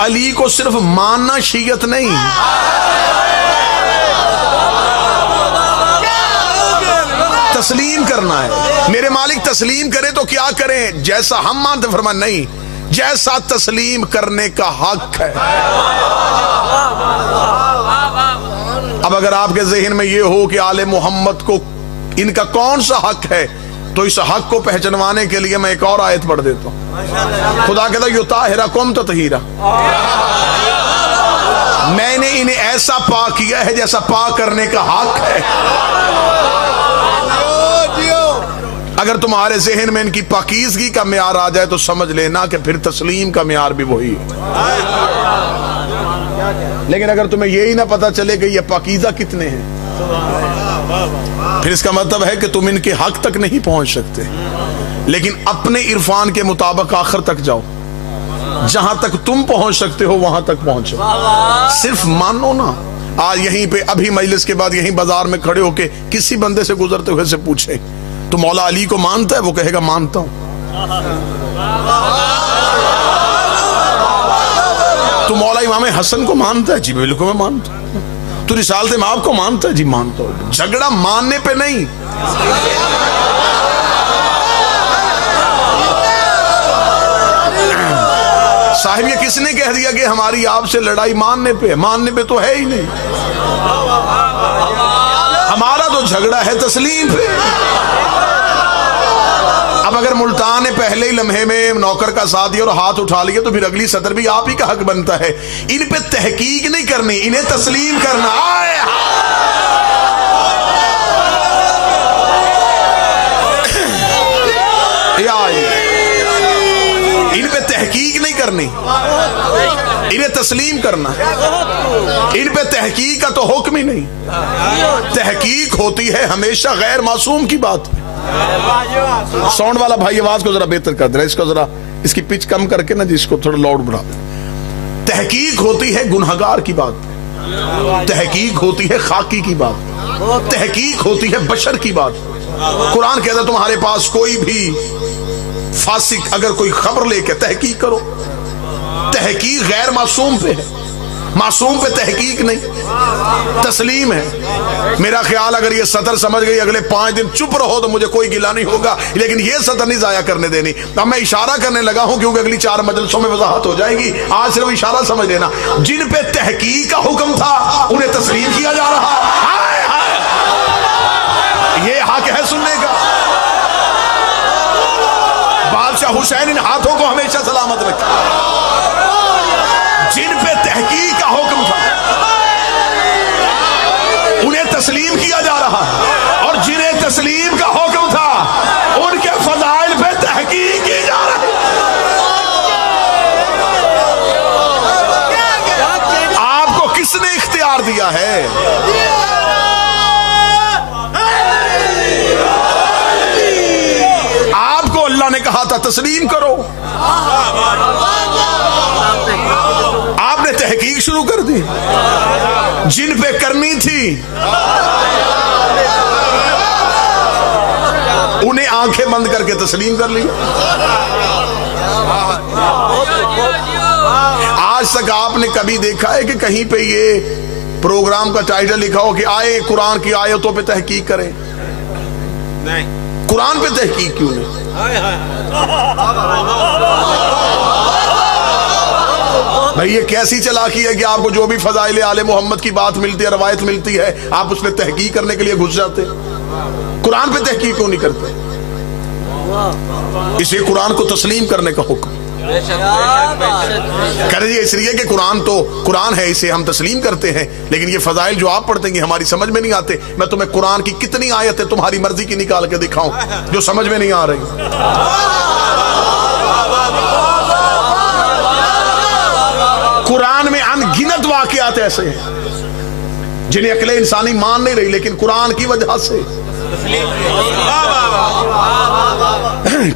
علی کو صرف ماننا شیعت نہیں، تسلیم کرنا ہے۔ میرے مالک تسلیم کرے تو کیا کریں؟ جیسا ہم مانتے، فرمایا نہیں، جیسا تسلیم کرنے کا حق ہے۔ اب اگر آپ کے ذہن میں یہ ہو کہ آل محمد کو ان کا کون سا حق ہے، تو اس حق کو پہچنوانے کے لیے میں ایک اور آیت پڑھ دیتا ہوں۔ خدا کہتا ہے یطہرکم تطہیرا، میں نے انہیں ایسا پاک کیا ہے جیسا پاک کرنے کا حق ہے۔ اگر تمہارے ذہن میں ان کی پاکیزگی کا معیار آ جائے تو سمجھ لینا کہ پھر تسلیم کا معیار بھی وہی ہے۔ لیکن اگر تمہیں یہی نہ پتا چلے کہ یہ پاکیزہ کتنے ہیں، پھر اس کا مطلب ہے کہ تم ان کے حق تک نہیں پہنچ سکتے۔ لیکن اپنے عرفان کے مطابق آخر تک جاؤ، جہاں تک تم پہنچ سکتے ہو وہاں تک پہنچو، صرف مانو نا۔ آج یہیں پہ ابھی مجلس کے بعد یہیں بازار میں کھڑے ہو کے کسی بندے سے گزرتے ہوئے سے پوچھے تو مولا علی کو مانتا ہے؟ وہ کہے گا مانتا ہوں۔ تو مولا امام حسن کو مانتا ہے؟ جی بالکل میں مانتا ہوں۔ تو رسالت مآب کو مانتا ہے؟ جی مانتا ہوں۔ جھگڑا ماننے پہ نہیں، صاحب یہ کس نے کہہ دیا کہ ہماری آپ سے لڑائی ماننے پہ؟ ماننے پہ تو ہے ہی نہیں، ہمارا تو جھگڑا ہے تسلیم پہ۔ اب اگر ملتان نے پہلے ہی لمحے میں نوکر کا ساتھ دیا اور ہاتھ اٹھا لیا تو پھر اگلی سطر بھی آپ ہی کا حق بنتا ہے۔ ان پہ تحقیق نہیں کرنی، انہیں تسلیم کرنا۔ ان پہ تحقیق نہیں کرنی، انہیں تسلیم کرنا۔ ان پہ تحقیق کا تو حکم ہی نہیں، تحقیق ہوتی ہے ہمیشہ غیر معصوم کی بات۔ ساؤنڈ والا بھائی آواز کو ذرا بہتر کر دے، اس کو ذرا اس کی پچ کم کر کے نا جس کو تھوڑا لاؤڈ بڑھا دے۔ تحقیق ہوتی ہے گنہگار کی بات، تحقیق ہوتی ہے خاکی کی بات، تحقیق ہوتی ہے بشر کی بات۔ قرآن کہتا ہے تمہارے پاس کوئی بھی فاسق اگر کوئی خبر لے کے تحقیق کرو، تحقیق غیر معصوم پہ ہے، معصوم پہ تحقیق نہیں، تسلیم ہے۔ میرا خیال اگر یہ سطر سمجھ گئی اگلے 5 دن چپ رہو تو مجھے کوئی گلہ نہیں ہوگا، لیکن یہ سطر نہیں ضائع کرنے دینی۔ اب میں اشارہ کرنے لگا ہوں کیونکہ اگلی 4 مجلسوں میں وضاحت ہو جائے گی، آج صرف اشارہ سمجھ لینا۔ جن پہ تحقیق کا حکم تھا انہیں تسلیم کیا جا رہا، یہ حق ہے سننے کا۔ بادشاہ حسین ان ہاتھوں کو ہمیشہ سلامت رکھے۔ جن پہ تحقیق کا حکم تھا انہیں تسلیم کیا جا رہا ہے، اور جنہیں تسلیم کا حکم تھا ان کے فضائل پہ تحقیق کی جا رہی ہے۔ آپ کو کس نے اختیار دیا ہے؟ آپ کو اللہ نے کہا تھا تسلیم کرو، آپ نے تحقیق شروع کر دی۔ جن پہ کرنی تھی انہیں آنکھیں بند کر کے تسلیم کر لی۔ آج تک آپ نے کبھی دیکھا ہے کہ کہیں پہ یہ پروگرام کا ٹائٹل لکھا ہو کہ آئے قرآن کی آیتوں پہ تحقیق کریں؟ نہیں۔ قرآن پہ تحقیق کیوں نہیں؟ بھئی یہ کیسی چلاکی ہے کہ آپ کو جو بھی فضائل آل محمد کی بات ملتی ہے، روایت ملتی ہے، آپ اس پہ تحقیق کرنے کے لیے گھس جاتے؟ قرآن پہ تحقیق کیوں نہیں کرتے؟ اسے قرآن کو تسلیم کرنے کا حکم کر دیا، اس لیے کہ قرآن ہے، اسے ہم تسلیم کرتے ہیں، لیکن یہ فضائل جو آپ پڑھتے ہیں ہماری سمجھ میں نہیں آتے۔ میں تمہیں قرآن کی کتنی آیتیں تمہاری مرضی کی نکال کے دکھاؤں جو سمجھ میں نہیں آ رہی؟ قرآن میں ان گنت واقعات ایسے ہیں جنہیں عقل انسانی مان نہیں رہی، لیکن قرآن کی وجہ سے،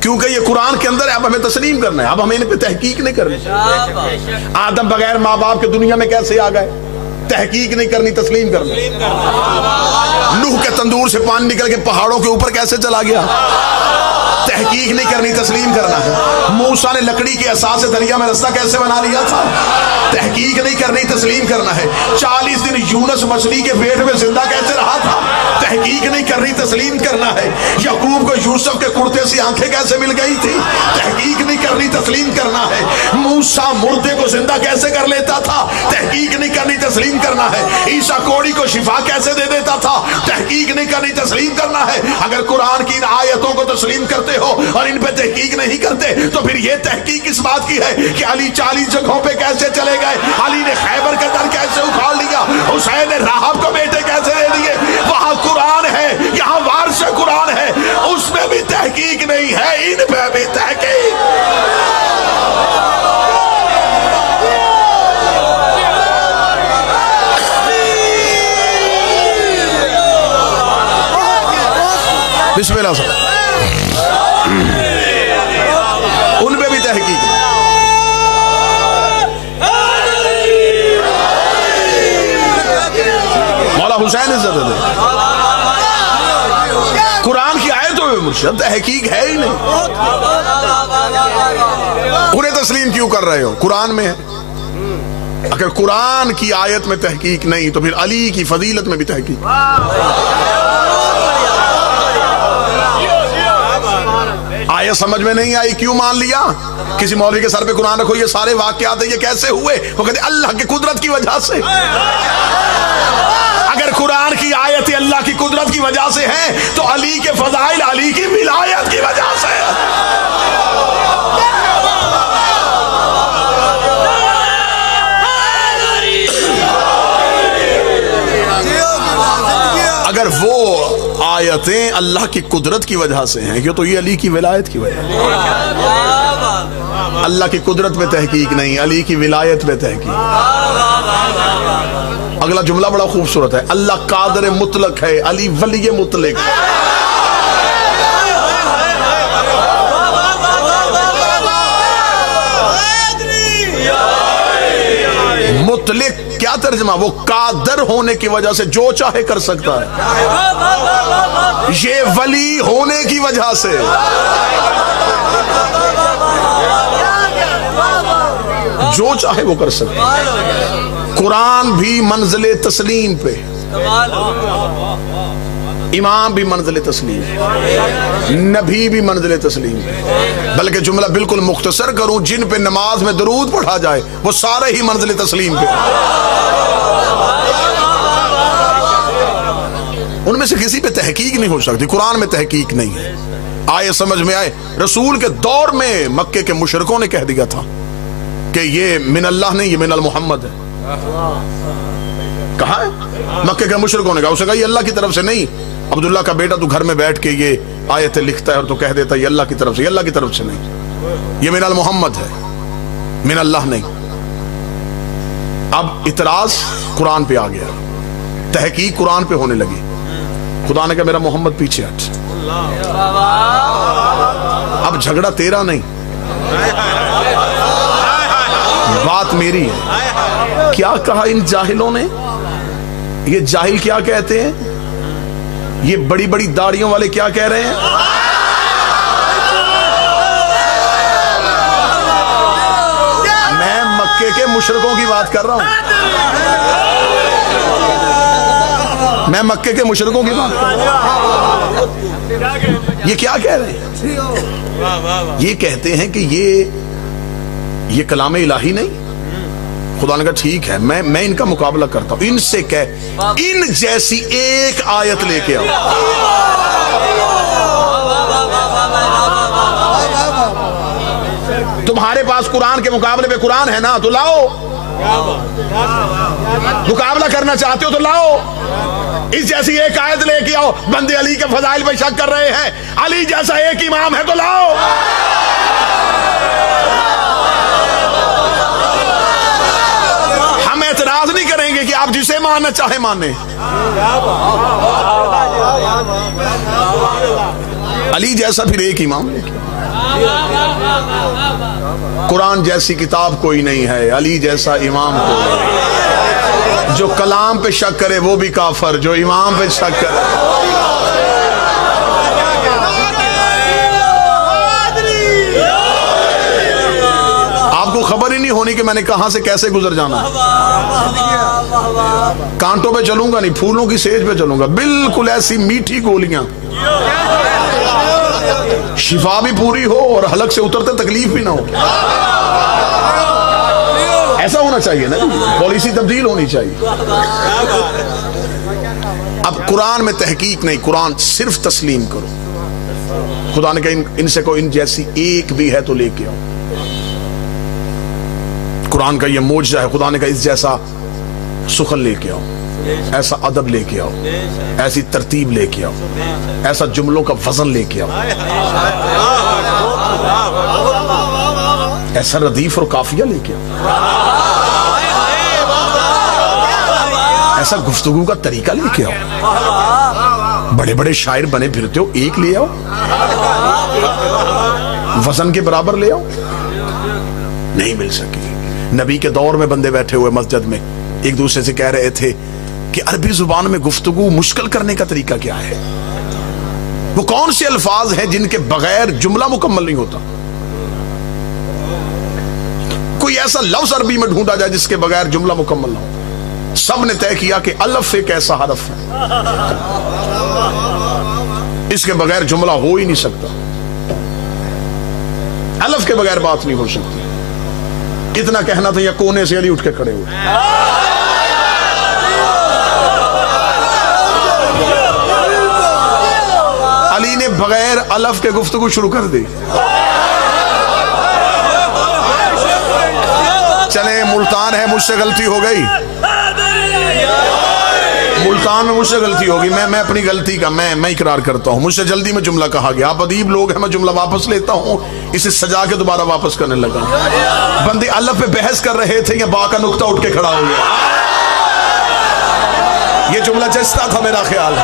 کیونکہ یہ قرآن کے اندر ہے، اب ہمیں تسلیم کرنا ہے، اب ہمیں ان پہ تحقیق نہیں کرنی۔ آدم بغیر ماں باپ کے دنیا میں کیسے آ گئے؟ تحقیق نہیں کرنی، تسلیم کرنا۔ نوح کے تندور سے پانی نکل کے پہاڑوں کے اوپر کیسے چلا گیا؟ تحقیق نہیں کرنی، تسلیم کرنا ہے۔ موسیٰ نے لکڑی کے عصا سے دریا میں رستہ کیسے بنا لیا تھا؟ تحقیق نہیں کرنی، تسلیم کرنا ہے۔ 40 دن یونس مچھلی کے پیٹ میں زندہ کیسے رہا تھا؟ تحقیق نہیں کرنی، تسلیم کرنا ہے۔ یعقوب کو یوسف کے کرتے سے آنکھیں کیسے مل گئی تھی؟ تحقیق نہیں کرنی، تسلیم کرنا ہے۔ موسیٰ مردے کو زندہ کیسے کر لیتا تھا؟ تحقیق نہیں کرنی، تسلیم کرنا ہے۔ عیسیٰ کوڑی کو شفا کیسے دے دیتا تھا؟ تحقیق نہیں کرنی، تسلیم کرنا ہے۔ اگر قرآن کی ان آیتوں کو تسلیم کرتے ہو اور ان پہ تحقیق نہیں کرتے تو پھر یہ تحقیق اس بات کی ہے کہ علی 40 جگہوں پہ کیسے چلے گئے، علی نے خیبر کا در کیسے اکھاڑ لیا، حسین نے راہب کو بیٹے کیسے دے دیے۔ وہاں قرآن ہے، یہاں وارث قرآن ہے، اس میں بھی تحقیق نہیں ہے، ان پہ بھی تحقیق۔ بسم اللہ صلی اللہ، ان پہ بھی تحقیق۔ مولا حسین عزت دے، قرآن کی آیتوں میں مرشد تحقیق ہے ہی نہیں، انہیں تسلیم کیوں کر رہے ہو؟ قرآن میں ہے۔ اگر قرآن کی آیت میں تحقیق نہیں تو پھر علی کی فضیلت میں بھی تحقیق۔ آیت سمجھ میں نہیں آئی، کیوں مان لیا؟ کسی مولوی کے سر پہ قرآن رکھو، یہ سارے واقعات ہیں، یہ کیسے ہوئے؟ وہ کہتے اللہ کی قدرت کی وجہ سے۔ اگر قرآن کی آیت اللہ کی قدرت کی وجہ سے ہیں تو علی کے فضائل علی کی ولایت کی وجہ سے۔ اگر وہ آیتیں اللہ کی قدرت کی وجہ سے ہیں تو یہ علی کی ولایت کی وجہ سے۔ اللہ کی قدرت میں تحقیق نہیں، علی کی ولایت میں تحقیق۔ اگلا جملہ بڑا خوبصورت ہے، اللہ قادر مطلق ہے، علی ولی مطلق۔ مطلق کیا ترجمہ؟ وہ قادر ہونے کی وجہ سے جو چاہے کر سکتا ہے، یہ ولی ہونے کی وجہ سے۔ جو چاہے وہ کر سکتا ہے۔ قرآن بھی منزل تسلیم پہ، امام بھی منزل تسلیم، نبی بھی منزل تسلیم پہ۔ بلکہ جملہ بالکل مختصر کروں، جن پہ نماز میں درود پڑھا جائے وہ سارے ہی منزل تسلیم پہ۔ ان میں سے کسی پہ تحقیق نہیں ہو سکتی، قرآن میں تحقیق نہیں ہے۔ آئے سمجھ میں آئے، رسول کے دور میں مکے کے مشرکوں نے کہہ دیا تھا کہ یہ من اللہ نہیں، یہ من المحمد ہے۔ کہا ہے؟ مکے کے مشرکوں نے کہا، اسے کہا یہ اللہ کی طرف سے نہیں، عبداللہ کا بیٹا تو گھر میں بیٹھ کے یہ آیتیں لکھتا ہے اور تو کہہ دیتا ہے یہ اللہ کی طرف سے، یہ اللہ کی طرف سے نہیں، یہ من المحمد ہے، من اللہ نہیں۔ اب اعتراض قرآن پہ آ گیا، تحقیق قرآن پہ ہونے لگی۔ خدا نے کہا میرا محمد پیچھے ہٹ، اب جھگڑا تیرا نہیں، بات میری ہے۔ کیا کہا ان جاہلوں نے؟ یہ جاہل کیا کہتے ہیں؟ یہ بڑی بڑی داڑھیوں والے کیا کہہ رہے ہیں؟ میں مکے کے مشرکوں کی بات کر رہا ہوں، میں مکے کے مشرکوں کی بات کر رہا ہوں۔ یہ کیا کہہ رہے ہیں؟ یہ کہتے ہیں کہ یہ کلام الہی نہیں۔ خدا نے کہا ٹھیک ہے، میں ان کا مقابلہ کرتا ہوں، ان سے کہہ ان جیسی ایک آیت لے کے آؤ۔ تمہارے پاس قرآن کے مقابلے پہ قرآن ہے نا، تو لاؤ۔ مقابلہ کرنا چاہتے ہو تو لاؤ، اس جیسی ایک آیت لے کے آؤ۔ بندے علی کے فضائل پہ شک کر رہے ہیں، علی جیسا ایک امام ہے تو لاؤ۔ ہم اعتراض نہیں کریں گے کہ آپ جسے ماننا چاہے مانیں۔ علی جیسا پھر ایک امام لے کے، قرآن جیسی کتاب کوئی نہیں ہے، علی جیسا امام کوئی نہیں۔ جو کلام پہ شک کرے وہ بھی کافر، جو امام پہ شک کرے۔ آپ کو خبر ہی نہیں ہونی نہیں کہ میں نے کہاں سے کیسے گزر جانا. کانٹوں پہ چلوں گا نہیں, پھولوں کی سیج پہ چلوں گا. بالکل ایسی میٹھی گولیاں, شفا بھی پوری ہو اور حلق سے اترتے تکلیف بھی نہ ہو. ایسا ہونا چاہیے نا, پالیسی تبدیل ہونی چاہیے. اب قرآن میں تحقیق نہیں, قرآن صرف تسلیم کرو. خدا نے کہا ان سے کوئی ان جیسی ایک بھی ہے تو لے کے آؤ. قرآن کا یہ معجزہ ہے. خدا نے کہا اس جیسا سخن لے کے آؤ, ایسا ادب لے کے آؤ, ایسی ترتیب لے کے آؤ, ایسا جملوں کا وزن لے کے آؤ, ایسا ردیف اور قافیہ لے کے آؤ, ایسا گفتگو کا طریقہ لے کے آؤ. بڑے بڑے شاعر بنے پھرتے ہو, ایک لے آؤ, وزن کے برابر لے آؤ. نہیں مل سکی. نبی کے دور میں بندے بیٹھے ہوئے مسجد میں ایک دوسرے سے کہہ رہے تھے کہ عربی زبان میں گفتگو مشکل کرنے کا طریقہ کیا ہے, وہ کون سے الفاظ ہیں جن کے بغیر جملہ مکمل نہیں ہوتا. کوئی ایسا لفظ عربی میں ڈھونڈا جائے جس کے بغیر جملہ مکمل نہ ہو. سب نے طے کیا کہ الف ایک ایسا حرف ہے, اس کے بغیر جملہ ہو ہی نہیں سکتا. الف کے بغیر بات نہیں ہو سکتی. اتنا کہنا تھا یا کونے سے علی اٹھ کے کھڑے ہوئے. علی نے بغیر الف کے گفتگو شروع کر دی. چلے ملتان ہے, مجھ سے غلطی ہو گئی, ملتان میں مجھ سے غلطی ہوگی, میں اپنی غلطی کا میں اقرار کرتا ہوں. مجھ سے جلدی میں جملہ کہا گیا. آپ ادیب لوگ ہیں, میں جملہ واپس لیتا ہوں, اسے سجا کے دوبارہ واپس کرنے لگا. بندے الف پہ بحث کر رہے تھے, یا با کا نقطہ اٹھ کے کھڑا ہو گیا. یہ جملہ جستا تھا میرا خیال.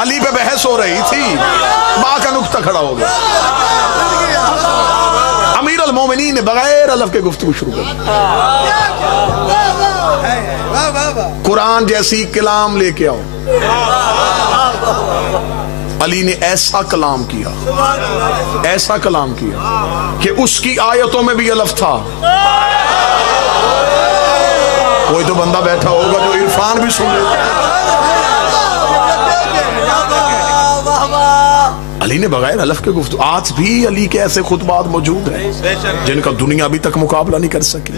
علی پہ بحث ہو رہی تھی, با کا نقطہ کھڑا ہو گیا. امیر المومنین نے بغیر الف کے گفتگو شروع کر. قرآن جیسی کلام لے کے آؤ. علی نے ایسا کلام کیا, ایسا کلام کیا کہ اس کی آیتوں میں بھی الف تھا. کوئی تو بندہ بیٹھا ہوگا جو عرفان بھی سن لیتا. علی نے بغیر الف کے گفتگو. آج بھی علی کے ایسے خطبات موجود ہیں جن کا دنیا ابھی تک مقابلہ نہیں کر سکی.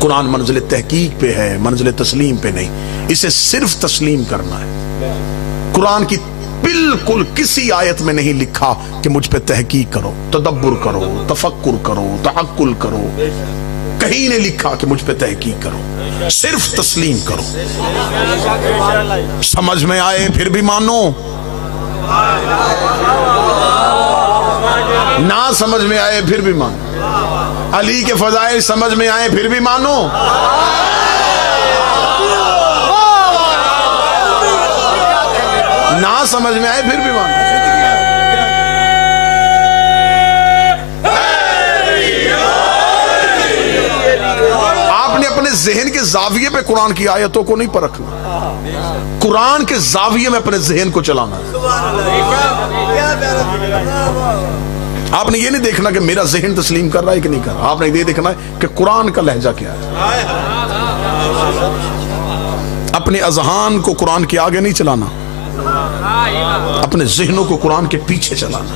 قرآن منزل تحقیق پہ ہے, منزل تسلیم پہ نہیں. اسے صرف تسلیم کرنا ہے. قرآن کی بالکل کسی آیت میں نہیں لکھا کہ مجھ پہ تحقیق کرو, تدبر کرو, تفکر کرو, تعقل کرو. کہیں نہیں لکھا کہ مجھ پہ تحقیق کرو, صرف تسلیم کرو. سمجھ میں آئے پھر بھی مانو, نہ سمجھ میں آئے پھر بھی مانو. علی کے فضائل سمجھ میں آئے پھر بھی مانو. نہ سمجھ میں آئے پھر بھی مانو. آپ نے اپنے ذہن کے زاویے پہ قرآن کی آیتوں کو نہیں پرکھنا, قرآن کے زاویے میں اپنے ذہن کو چلانا. آپ نے یہ نہیں دیکھنا کہ میرا ذہن تسلیم کر رہا ہے کہ نہیں کر رہا. آپ نے یہ دیکھنا ہے کہ قرآن کا لہجہ کیا ہے. اپنے اذہان کو قرآن کے آگے نہیں چلانا, اپنے ذہنوں کو قرآن کے پیچھے چلانا.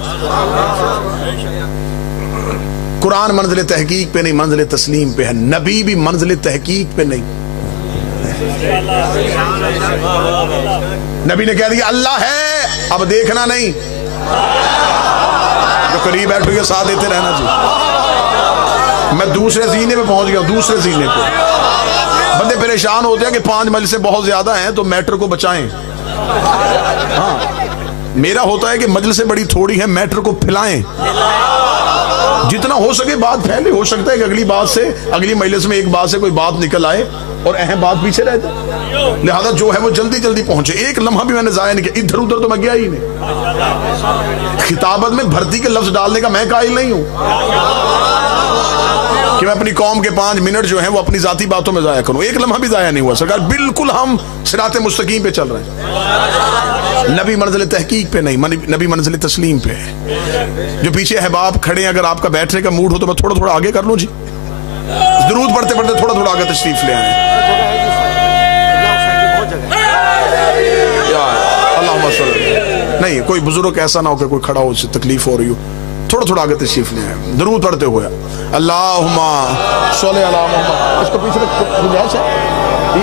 قرآن منزل تحقیق پہ نہیں, منزل تسلیم پہ ہے. نبی بھی منزل تحقیق پہ نہیں. نبی نے کہہ دیا اللہ ہے, اب دیکھنا نہیں. جو قریب بیٹھو کے ساتھ دیتے رہنا جی. میں دوسرے زینے پہ پہنچ گیا, دوسرے زینے پہ. بندے پریشان ہوتے ہیں کہ 5 مجلسیں بہت زیادہ ہیں تو میٹر کو بچائیں. ہاں میرا ہوتا ہے کہ مجلسیں بڑی تھوڑی ہیں, میٹر کو پھیلائیں. جتنا ہو سکے بات پھیلے. ہو سکتا ہے کہ اگلی بات سے, اگلی مجلس میں ایک بات سے کوئی بات نکل آئے اور اہم بات پیچھے رہ جائے. لہذا جو ہے وہ جلدی جلدی پہنچے. ایک لمحہ بھی میں نے ضائع نہیں کیا. ادھر ادھر تو میں گیا ہی نہیں. خطابت میں بھرتی کے لفظ ڈالنے کا میں قائل نہیں ہوں کہ میں اپنی قوم کے 5 منٹ جو ہیں وہ اپنی ذاتی باتوں میں ضائع کروں، ایک لمحہ بھی ضائع نہیں ہوا سرکار، بالکل ہم صراط مستقیم پہ چل رہے ہیں، نبی منزل تحقیق پہ نہیں، نبی منزل تسلیم پہ ہے۔ جو پیچھے احباب کھڑے ہیں، اگر آپ کا بیٹھنے کا موڈ ہو تو میں تھوڑا تھوڑا آگے کر لوں جی، درود پڑھتے پڑھتے تھوڑا تھوڑا آگے تشریف لے آئیں۔ اللہم صلی، نہیں کوئی بزرگ ایسا نہ ہو کہ کوئی کھڑا ہو، اس سے تکلیف ہو رہی ہو، تھوڑا تھوڑا آگے تشریف لے آئیں درود پڑھتے ہوئے۔ اللہم صلی علی محمد، اس کو پیچھے گنجائش ہے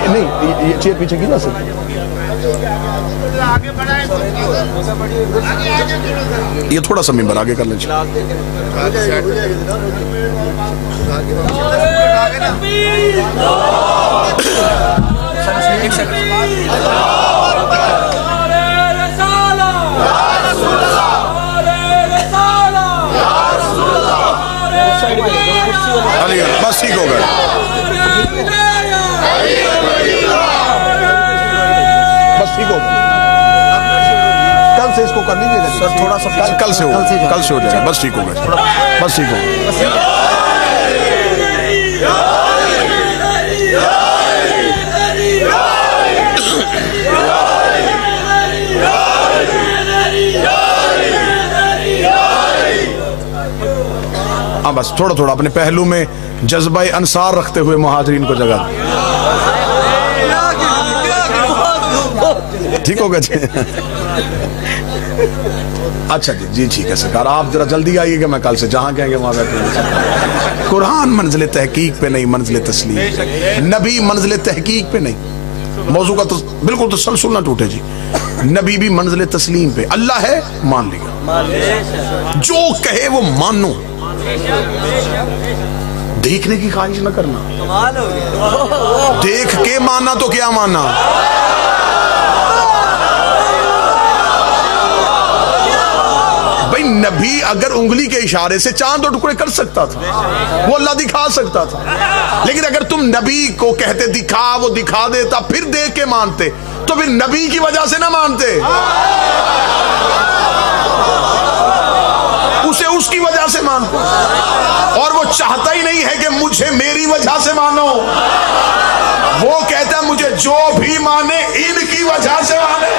نہیں، یہ چیئر پیچھے کی جا سکتی، یہ تھوڑا سا ممبر آگے کر لیں۔ بس ٹھیک ہو گئے، بس ٹھیک ہو گئے، کل سے اس کو کر لیجیے گا تھوڑا سا، کل سے ہو جائے گا، بس ٹھیک ہو گئے، بس ٹھیک ہو گئے۔ ہاں بس تھوڑا تھوڑا اپنے پہلو میں جذبہ انصار رکھتے ہوئے مہاجرین کو جگہ دیں، ٹھیک ہوگا جی؟ اچھا جی جی ٹھیک ہے سرکار، آپ ذرا جلدی آئیے گا، میں کل سے جہاں کہیں گے وہاں بیٹھے۔ قرآن منزل تحقیق پہ نہیں، منزل تسلیم، نبی منزل تحقیق پہ نہیں، موضوع کا بالکل تسلسل نہ ٹوٹے جی، نبی بھی منزل تسلیم پہ، اللہ ہے مان لیا، جو کہے وہ مانو، دیکھنے کی خواہش نہ کرنا، دیکھ کے ماننا تو کیا ماننا، بھئی نبی اگر انگلی کے اشارے سے چاند اور ٹکڑے کر سکتا تھا، وہ اللہ دکھا سکتا تھا، لیکن اگر تم نبی کو کہتے دکھا، وہ دکھا دیتا، پھر دیکھ کے مانتے تو پھر نبی کی وجہ سے نہ مانتے، اسے اس کی وجہ سے مانتے، اور وہ چاہتا ہی نہیں ہے کہ مجھے میری وجہ سے مانو، وہ کہتا ہے مجھے جو بھی مانے ان کی وجہ سے مانے۔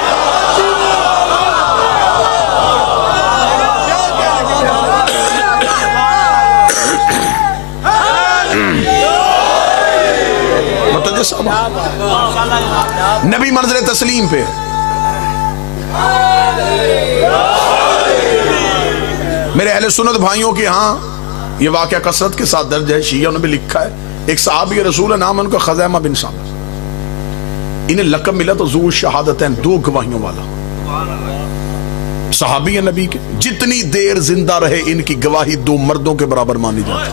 نبی منزل تسلیم پہ، میرے اہل سنت بھائیوں کے ہاں یہ واقعہ کثرت کے ساتھ درج ہے، شیعہ نے بھی لکھا ہے، ایک صحابی رسول نام ان کا خزیمہ بن ثابت، انہیں لقب ملا تو ذو شہادتین، 2 گواہیوں والا صحابی نبی کے، جتنی دیر زندہ رہے ان کی گواہی 2 مردوں کے برابر مانی جاتی۔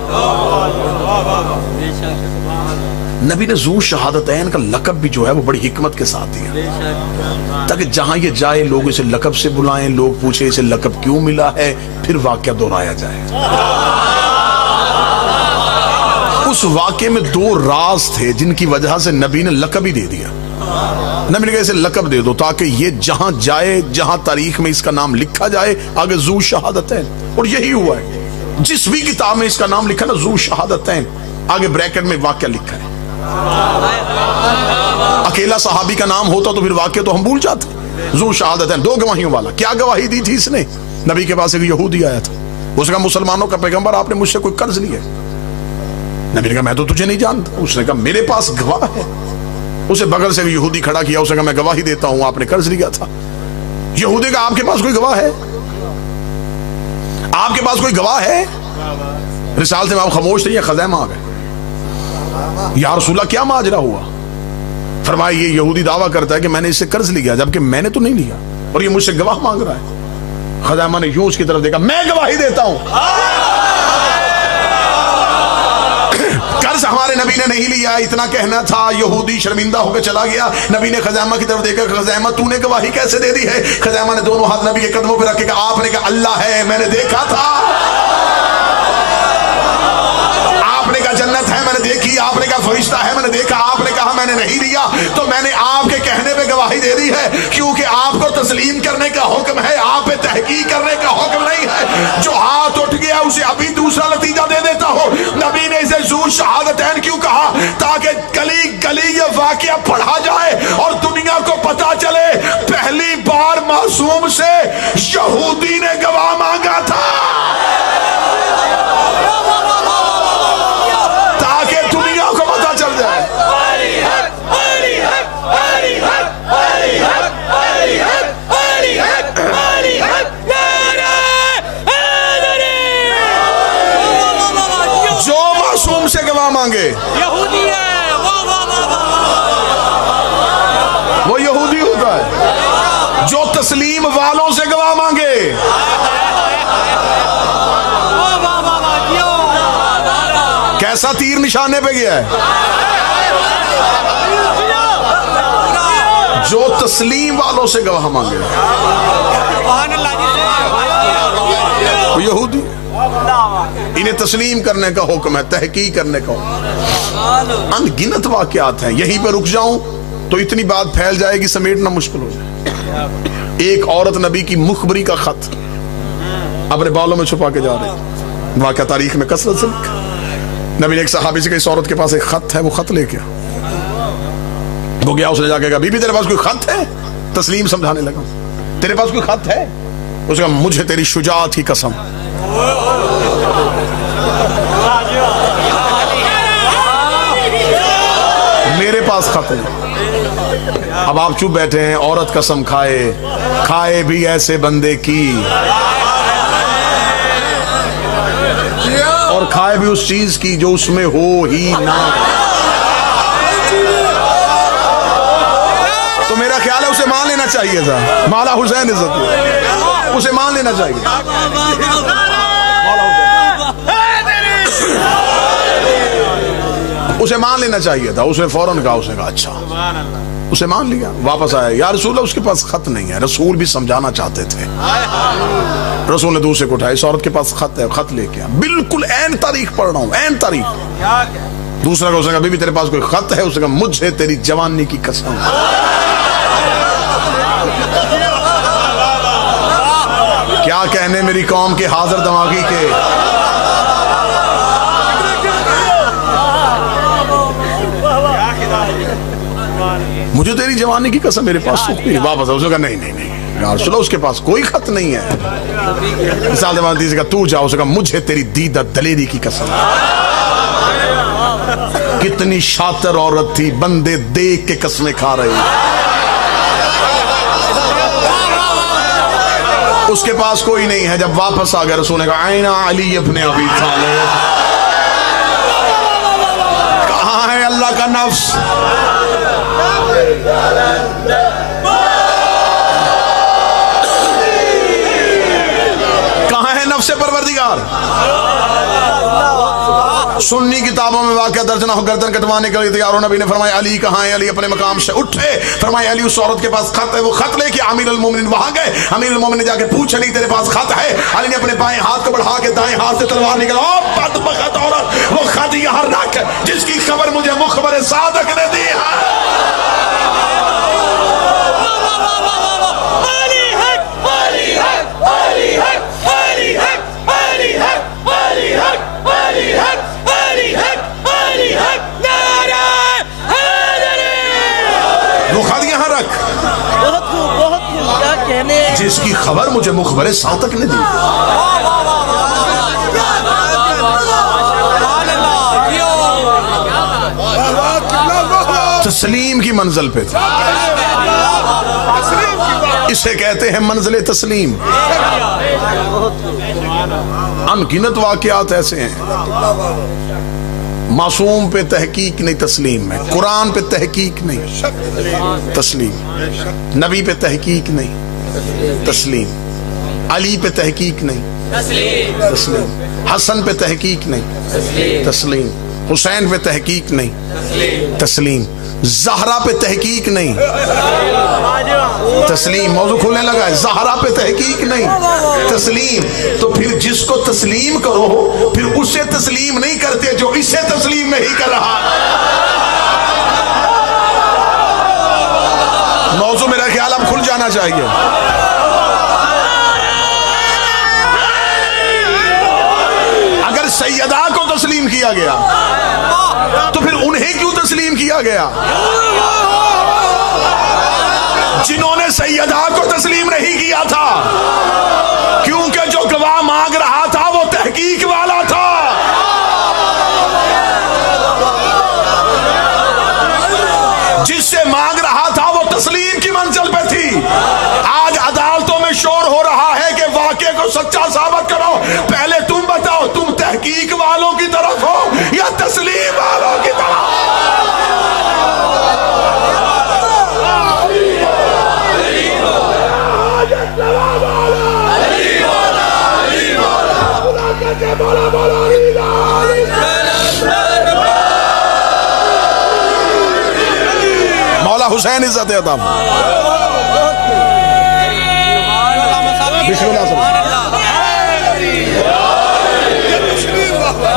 نبی نے ذو شہادتین کا لقب بھی جو ہے وہ بڑی حکمت کے ساتھ دیا، تاکہ جہاں یہ جائے لوگ اسے لقب سے بلائیں، لوگ پوچھیں اسے لقب کیوں ملا ہے، پھر واقعہ دہرایا جائے۔ اس واقعے میں 2 راز تھے جن کی وجہ سے نبی نے لقب ہی دے دیا، نبی نے کہا اسے لقب دے دو تاکہ یہ جہاں جائے، جہاں تاریخ میں اس کا نام لکھا جائے آگے ذو شہادتین، اور یہی ہوا ہے، جس بھی کتاب میں اس کا نام لکھا نا ذو شہادتین، آگے بریکٹ میں واقعہ لکھا ہے۔ اکیلا صحابی کا نام ہوتا تو پھر واقعہ تو ہم بھول جاتے، ذو شہادتین 2 گواہیوں والا۔ کیا گواہی دی تھی اس نے؟ نبی کے پاس ایک یہودی آیا تھا، اس نے کہا مسلمانوں کا پیغمبر آپ نے مجھ سے کوئی قرض لیا ہے؟ نبی نے کہا میں تو تجھے نہیں جانتا، اس نے کہا میرے پاس گواہ ہے، اسے بغل سے یہودی کھڑا کیا، اس نے کہا میں گواہی دیتا ہوں آپ نے قرض لیا تھا۔ یہودی کا آپ کے پاس کوئی گواہ ہے؟ آپ کے پاس کوئی گواہ ہے؟ رسالت میں آپ خاموش تھے، خزیمہ آ گئے، یا رسول اللہ کیا ماجرا ہوا؟ فرمایا یہ یہودی دعویٰ کرتا ہے کہ میں نے اس سے قرض لیا جبکہ میں نے تو نہیں لیا، اور یہ مجھ سے گواہ مانگ رہا ہے۔ خزیمہ نے یوں اس کی طرف دیکھا، میں گواہی دیتا ہوں، قرض ہمارے نبی نے نہیں لیا، اتنا کہنا تھا۔ یہودی شرمندہ ہو کے چلا گیا، نبی نے خزیمہ کی طرف دیکھا، خزیمہ تو نے گواہی کیسے دے دی ہے؟ خزیمہ نے دونوں ہاتھ نبی کے قدموں پہ رکھ کے کہا آپ نے کہا اللہ ہے، میں نے دیکھا تھا، آپ نے کہا جنت ہے میں نے دیکھی، آپ نے کہا فرشتہ ہے میں نے دیکھا، آپ نے کہا میں نے نہیں لیا، تو میں نے آپ کے کہنے پہ گواہی دے دی ہے، کیونکہ آپ کو تسلیم کرنے کا حکم ہے، آپ پہ تحقیق کرنے کا حکم نہیں ہے۔ جو ہاتھ اٹھ گیا گیا اسے ابھی دوسرا نتیجہ دے دیتا ہو. نبی نے اسے ذو شہادتین کیوں کہا؟ تاکہ گلی گلی یہ واقعہ پڑھا جائے اور دنیا کو پتا چلے پہلی بار معصوم سے یہودی نے گواہ مانگا تھا، تاکہ دنیا کو پتا چل جائے. جو معصوم سے گواہ مانگے وہ یہودی ہوتا ہے. جو تسلیم والوں سے گواہ مانگے کیسا تیر نشانے پہ گیا ہے. جو تسلیم والوں سے گواہ مانگے وہ یہودی. انہیں تسلیم کرنے کا حکم ہے، تحقیق کرنے کا. ان گنت واقعات ہیں. یہیں پہ رک جاؤں تو اتنی بات پھیل جائے گی، سمیٹنا مشکل ہو جائے. ایک عورت نبی کی مخبری کا خط اپنے بالوں میں چھپا کے جا رہی. واقعہ تاریخ میں کثرت سے لکھا. نبی نے ایک صحابی سے کہا اس عورت کے پاس ایک خط ہے، وہ خط لے کے وہ گیا. اس نے جا کے کہا بی بی تیرے پاس کوئی خط ہے؟ تسلیم سمجھانے لگا تیرے پاس کوئی خط ہے؟ اس نے کہا مجھے تیری شجاعت کی قسم میرے پاس خط نہیں. اب آپ چپ بیٹھے ہیں. عورت قسم کھائے، کھائے بھی ایسے بندے کی اور کھائے بھی اس چیز کی جو اس میں ہو ہی نہ. تو میرا خیال ہے اسے مان لینا چاہیے تھا. مولا حسین عزت اسے مان لینا چاہیے. اسے مان لینا چاہیے تھا. اس نے فوراً کہا، اس نے کہا اچھا. اسے مان لیا. واپس آیا، یا رسول اللہ اس کے پاس خط نہیں ہے. رسول بھی سمجھانا چاہتے تھے. رسول نے دوسرے کو اٹھایا، اس عورت کے پاس خط ہے، خط لے کے آ. بالکل عین تاریخ پڑھ رہا ہوں، عین تاریخ. دوسرا کو اس نے کہا بی بی تیرے پاس کوئی خط ہے؟ اس نے کہا مجھے تیری جوانی کی قسم. کیا کہنے میری قوم کے حاضر دماغی کے. مجھے تیری جوانی کی قسم میرے پاس سکھ نہیں. واپس اس نے کہا نہیں یا رسول اللہ اس کے پاس کوئی خط نہیں ہے. مثال دیوان سے کہا تو جاؤ. اس نے کہا مجھے تیری دیدہ دلیری کی قسم. کتنی شاطر عورت تھی، بندے دیکھ کے قسمیں کھا رہی. اس کے پاس کوئی نہیں ہے. جب واپس آ گیا رسول نے کہا آئینہ علی ابن ابی طالب، کہاں ہے اللہ کا نفس؟ کہاں ہے نفس پروردگار؟ سنی کتابوں میں واقعہ درج نہ ہو، گردن کٹوانے کے لیے تیار ہو. نبی نے فرمایا علی کہاں ہے؟ علی اپنے مقام سے اٹھے. فرمایا علی اس عورت کے پاس خط ہے. وہ خط لے کے امیر المومنین وہاں گئے. امیر المومنین نے جا کے پوچھا نہیں تیرے پاس خط ہے؟ علی نے اپنے بائیں ہاتھ کو بڑھا کے دائیں ہاتھ سے تلوار نکلا. بدبخت عورت، وہ خط یہاں رکھ جس کی خبر مجھے مخبر صادق نے دی ہے. جس کی خبر مجھے مخبر صادق نے دی. تسلیم کی منزل پہ تھا. اسے کہتے ہیں منزل تسلیم. ان گنت واقعات ایسے ہیں. معصوم پہ تحقیق نہیں، تسلیم ہے. قرآن پہ تحقیق نہیں، تسلیم. نبی پہ تحقیق نہیں، تسلیم. علی پہ تحقیق نہیں، تسلیم. حسن پہ تحقیق نہیں، تسلیم. حسین پہ تحقیق نہیں، تسلیم. زہرا پہ تحقیق نہیں، تسلیم. موضوع کھلنے لگا ہے. زہرا پہ تحقیق نہیں، تسلیم. تو پھر جس کو تسلیم کرو پھر اسے تسلیم نہیں کرتے جو اسے تسلیم نہیں کر رہا. موضوع میرا خیال اب کھل جانا چاہیے. تسلیم کیا گیا؟ تو پھر انہیں کیوں تسلیم کیا گیا؟ جنہوں نے سیدہ کو تسلیم نہیں کیا تھا، کیونکہ جو گواہ مانگ رہا تھا وہ تحقیق والا تھا۔ جس سے مانگ رہا تھا وہ تسلیم کی منزل پہ تھی۔ آج عدالتوں میں شور ہو رہا ہے کہ واقعے کو سچا ثابت کرو، پہلے تم بتاؤ تم تحقیق والوں کی طرف ہو یا تسلیم والوں کی طرف؟ مولا حسین عزت عطا بسم اللہ۔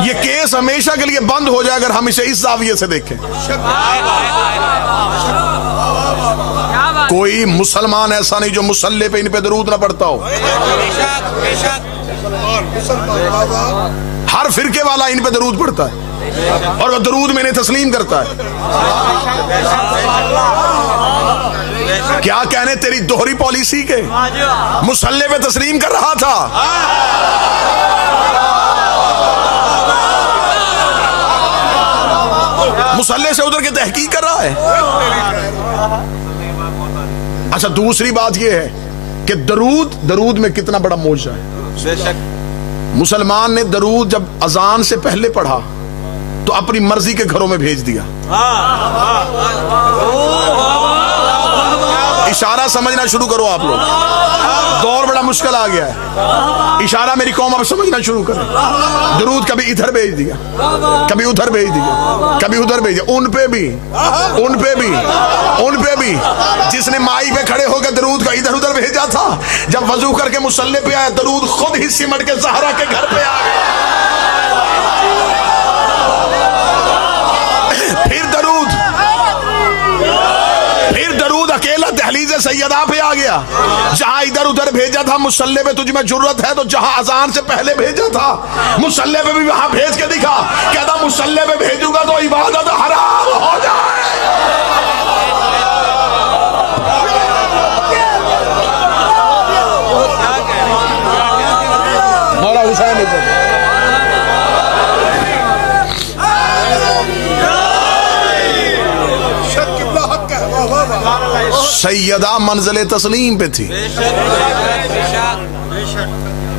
یہ کیس ہمیشہ کے لیے بند ہو جائے اگر ہم اسے اس زاویے سے دیکھیں۔ کوئی مسلمان ایسا نہیں جو مصلی پہ ان پہ درود نہ پڑھتا ہو۔ ہر فرقے والا ان پہ درود پڑھتا ہے اور وہ درود میں انہیں تسلیم کرتا ہے۔ کیا کہنے تیری دوہری پالیسی کے، مصلی پہ تسلیم کر رہا تھا۔ مصلی سے ادھر کے تحقیق کر رہا ہے۔ اچھا دوسری بات یہ ہے کہ درود میں کتنا بڑا معجزہ ہے۔ مسلمان نے درود جب اذان سے پہلے پڑھا تو اپنی مرضی کے گھروں میں بھیج دیا۔ اشارہ سمجھنا شروع کرو آپ لوگ، دور بڑا مشکل آ گیا ہے۔ اشارہ میری قوم اب سمجھنا شروع کرے۔ درود کبھی ادھر بھیج دیا، کبھی ادھر بھیج دیا، کبھی ادھر بھیج دیا۔ ان پہ بھی جس نے مائی پہ کھڑے ہو کے درود کا ادھر ادھر بھیجا تھا، جب وضو کر کے مصلی پہ آیا درود خود ہی سمٹ کے زہرا کے گھر پہ آ گیا۔ پھر درود اکیلا دہلیز سیدہ پہ آ گیا۔ جہاں ادھر ادھر بھیجا تھا مصلی پہ تجھ میں جرت ہے، تو جہاں اذان سے پہلے بھیجا تھا مصلی پہ بھی وہاں بھیج کے دکھا۔ کہتا مصلی پہ بھیجوں گا تو عبادت حرام ہو جائے۔ مولا حسین سیدہ منزل تسلیم پہ تھی،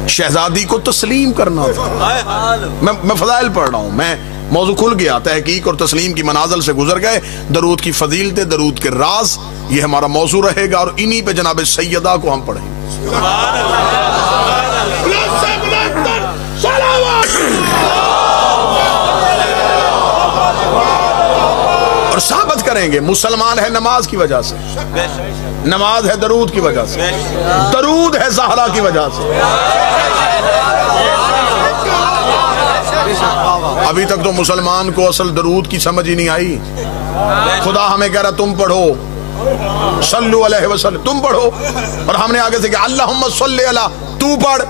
شہزادی کو تسلیم کرنا تھا۔ میں فضائل پڑھ رہا ہوں، میں موضوع کھل گیا، تحقیق اور تسلیم کی منازل سے گزر گئے۔ درود کی فضیلتیں، درود کے راز، یہ ہمارا موضوع رہے گا اور انہی پہ جناب سیدہ کو ہم پڑھیں گے۔ اور ثابت کریں گے مسلمان ہے نماز کی وجہ سے، نماز ہے درود کی وجہ سے، درود ہے زہرا کی وجہ سے۔ ابھی تک تو مسلمان کو اصل درود کی سمجھ ہی نہیں آئی۔ خدا ہمیں کہہ رہا تم پڑھو صلو علیہ وسلم، تم پڑھو، اور ہم نے آگے سے کہا اللہم صلی علی، تو پڑھ۔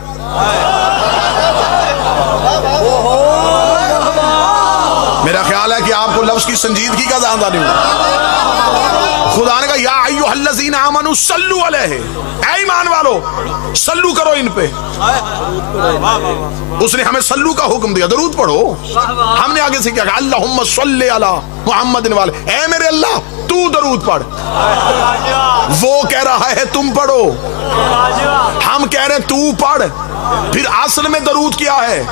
میرا خیال ہے کہ آپ کو لفظ کی سنجیدگی کا اندازہ نہیں ہوا۔ خدا نے کہا یا ایھا الذین آمنوا صلو علیہ، اے ایمان والو صلو کرو ان پہ۔ اس نے ہمیں صلو کا حکم دیا، درود پڑھو۔ ہم نے آگے سے کیا کہا اللہم صلی علی محمد والے، اے میرے اللہ تو درود پڑھ۔ وہ کہہ رہا ہے تم پڑھو، ہم کہہ رہے ہیں تو پڑھ۔ پھر اصل میں درود کیا ہے؟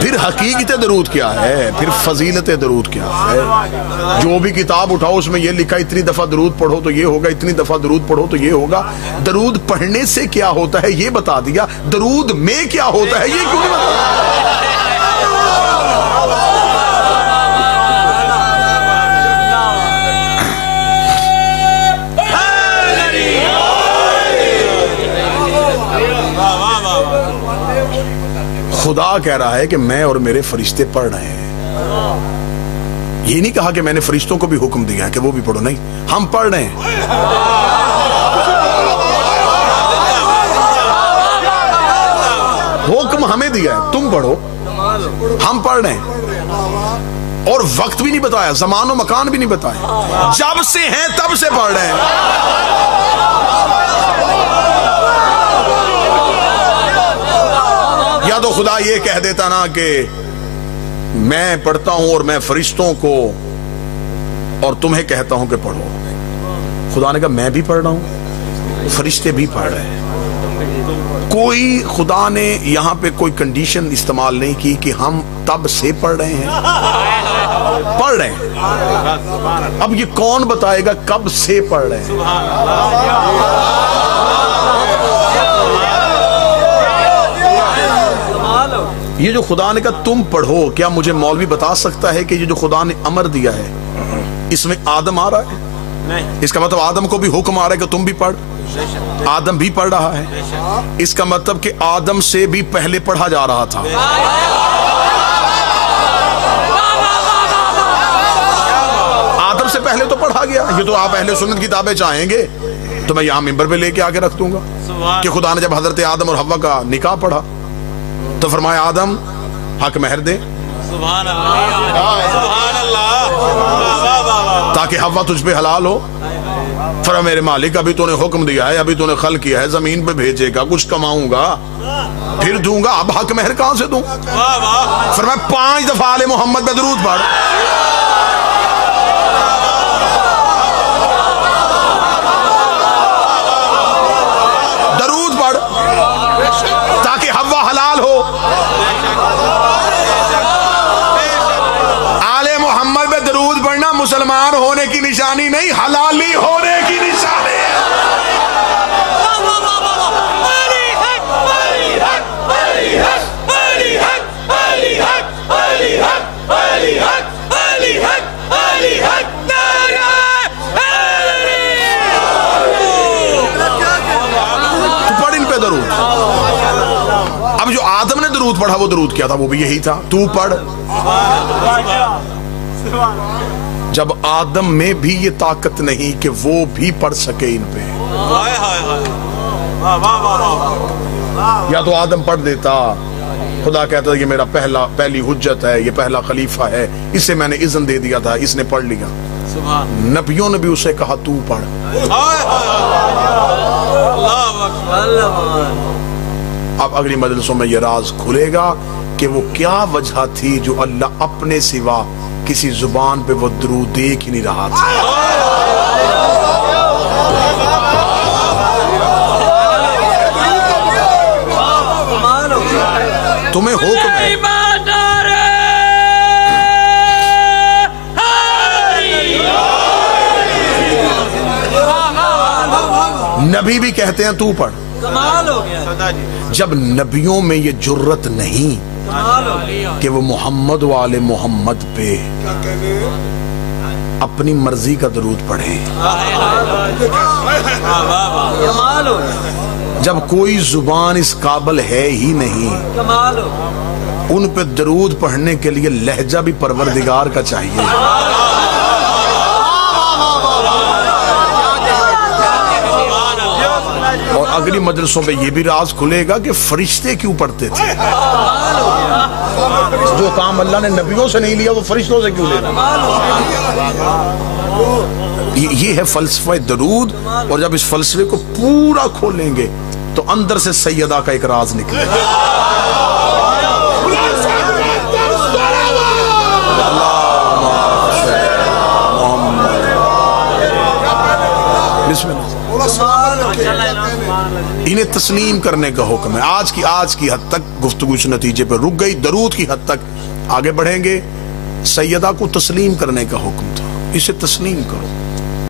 پھر حقیقت درود کیا ہے؟ پھر فضیلت درود کیا ہے؟ جو بھی کتاب اٹھاؤ اس میں یہ لکھا اتنی دفعہ درود پڑھو تو یہ ہوگا، اتنی دفعہ درود پڑھو تو یہ ہوگا۔ درود پڑھنے سے کیا ہوتا ہے یہ بتا دیا، درود میں کیا ہوتا ہے یہ کیوں نہیں بتا؟ خدا کہہ رہا ہے کہ میں اور میرے فرشتے پڑھ رہے ہیں۔ یہ نہیں کہا کہ میں نے فرشتوں کو بھی حکم دیا ہے کہ وہ بھی پڑھو، نہیں، ہم پڑھ رہے ہیں۔ حکم ہمیں دیا ہے تم پڑھو، ہم پڑھ رہے ہیں، اور وقت بھی نہیں بتایا، زمان و مکان بھی نہیں بتایا، جب سے ہیں تب سے پڑھ رہے ہیں۔ یا تو خدا یہ کہہ دیتا نا کہ میں پڑھتا ہوں اور میں فرشتوں کو اور تمہیں کہتا ہوں کہ پڑھو۔ خدا نے کہا میں بھی پڑھ رہا ہوں، فرشتے بھی پڑھ رہے ہیں۔ کوئی خدا نے یہاں پہ کوئی کنڈیشن استعمال نہیں کی کہ ہم تب سے پڑھ رہے ہیں، پڑھ رہے ہیں۔ اب یہ کون بتائے گا کب سے پڑھ رہے ہیں؟ یہ جو خدا نے کہا تم پڑھو، کیا مجھے مولوی بتا سکتا ہے کہ یہ جو خدا نے امر دیا ہے اس میں آدم آ رہا ہے؟ اس کا مطلب آدم کو بھی حکم آ رہا ہے کہ تم بھی پڑھ، آدم بھی پڑھ رہا ہے، اس کا مطلب کہ آدم سے بھی پہلے پڑھا جا رہا تھا۔ آدم سے پہلے تو پڑھا گیا، یہ تو آپ اہل سنت کتابیں چاہیں گے تو میں یہاں ممبر پہ لے کے آگے رکھ دوں گا کہ خدا نے جب حضرت آدم اور حوا کا نکاح پڑھا تو فرمایا آدم حق مہر دے تاکہ حوا تجھ پہ حلال ہو۔ فرمایا میرے مالک ابھی تو نے حکم دیا ہے، ابھی تو نے خلق کیا ہے، زمین پہ بھیجے گا، کچھ کماؤں گا پھر دوں گا، اب حق مہر کہاں سے دوں؟ فرمایا 5 دفعہ آل محمد پہ درود پڑھ۔ درود پڑھ تاکہ حوا حلال ہو۔ آل محمد پہ درود پڑھنا مسلمان ہونے کی نشانی نہیں، حلالی ہونے کی نشانی ہے۔ تو پڑھ ان پہ درود۔ اب جو آدم نے درود پڑھا وہ درود کیا تھا؟ وہ بھی یہی تھا، تو پڑھ۔ جب آدم میں بھی یہ طاقت نہیں کہ وہ بھی پڑھ سکے ان پہ، یا تو آدم پڑھ دیتا، خدا کہتا ہے یہ میرا پہلی حجت ہے، یہ پہلا خلیفہ ہے، اسے میں نے اذن دے دیا تھا، اس نے پڑھ لیا۔ نبیوں نے بھی اسے کہا تو پڑھ۔ اب اگلی مجلسوں میں یہ راز کھلے گا کہ وہ کیا وجہ تھی جو اللہ اپنے سوا کسی زبان پہ وہ درود دیکھ ہی نہیں رہا تھا۔ تمہیں حکم ہے، نبی بھی کہتے ہیں تو پڑھ۔ جب نبیوں میں یہ جرت نہیں کہ وہ محمد و آل محمد پہ اپنی مرضی کا درود پڑھیں، جب کوئی زبان اس قابل ہے ہی نہیں، ان پہ درود پڑھنے کے لیے لہجہ بھی پروردگار کا چاہیے۔ اور اگلی مجلسوں میں یہ بھی راز کھلے گا کہ فرشتے کیوں پڑھتے تھے، جو کام اللہ نے نبیوں سے نہیں لیا وہ فرشتوں سے کیوں لینا۔ یہ ہے فلسفہ درود، اور جب اس فلسفے کو پورا کھولیں گے تو اندر سے سیدہ کا ایک راز نکلے گا۔ بسم اللہ۔ انہیں تسلیم کرنے کا حکم ہے۔ آج کی حد تک گفتگو اس نتیجے پر رک گئی، درود کی حد تک آگے بڑھیں گے۔ سیدہ کو تسلیم کرنے کا حکم تھا، اسے تسلیم کرو۔